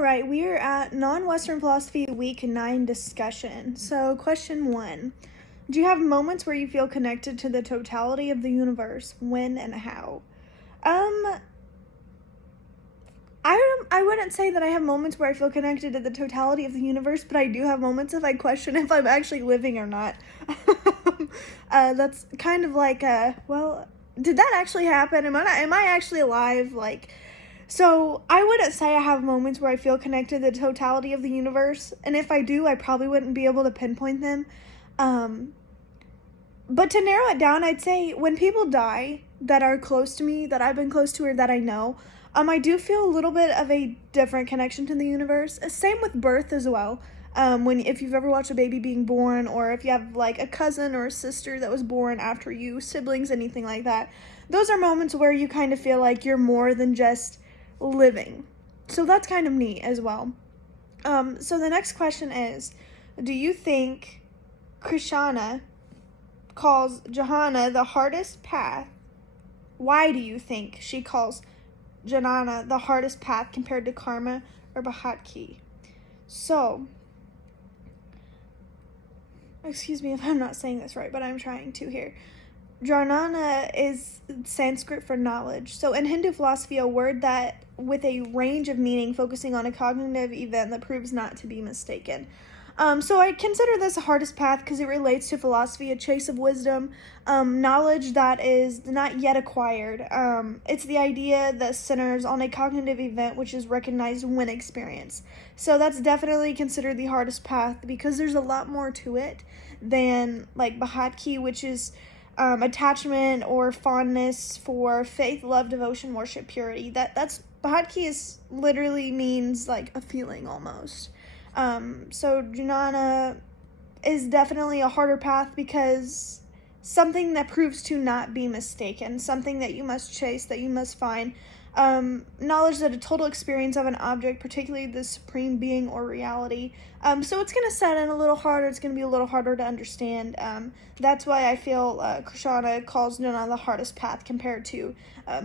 All right, we are at Non-Western Philosophy Week 9 discussion. So, question 1. Do you have moments where you feel connected to the totality of the universe? When and how? I wouldn't say that I have moments where I feel connected to the totality of the universe, but I do have moments if I question if I'm actually living or not. That's kind of like, well, did that actually happen? Am I actually alive? So I wouldn't say I have moments where I feel connected to the totality of the universe, and if I do, I probably wouldn't be able to pinpoint them. But to narrow it down, I'd say when people die that are close to me, that I've been close to or that I know, I do feel a little bit of a different connection to the universe. Same with birth as well. If you've ever watched a baby being born, or if you have like a cousin or a sister that was born after you, siblings, anything like that, those are moments where you kind of feel like you're more than just living. So that's kind of neat as well. So the next question is, do you think Krishna calls Jhana the hardest path? Why do you think she calls Jnana the hardest path compared to karma or bhakti? So, excuse me if I'm not saying this right, but I'm trying to here. Jnana is Sanskrit for knowledge. So in Hindu philosophy, a word that with a range of meaning focusing on a cognitive event that proves not to be mistaken. So I consider this the hardest path because it relates to philosophy, a chase of wisdom, knowledge that is not yet acquired. It's the idea that centers on a cognitive event which is recognized when experienced. So that's definitely considered the hardest path because there's a lot more to it than like bhakti, which is attachment or fondness for faith, love, devotion, worship, purity. That's bhakti is literally means like a feeling almost. So Jnana is definitely a harder path because something that proves to not be mistaken, something that you must chase, that you must find, knowledge that a total experience of an object, particularly the supreme being or reality. So it's going to set in a little harder, it's going to be a little harder to understand. That's why I feel Krishna calls Jnana the hardest path compared to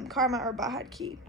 karma or bhakti.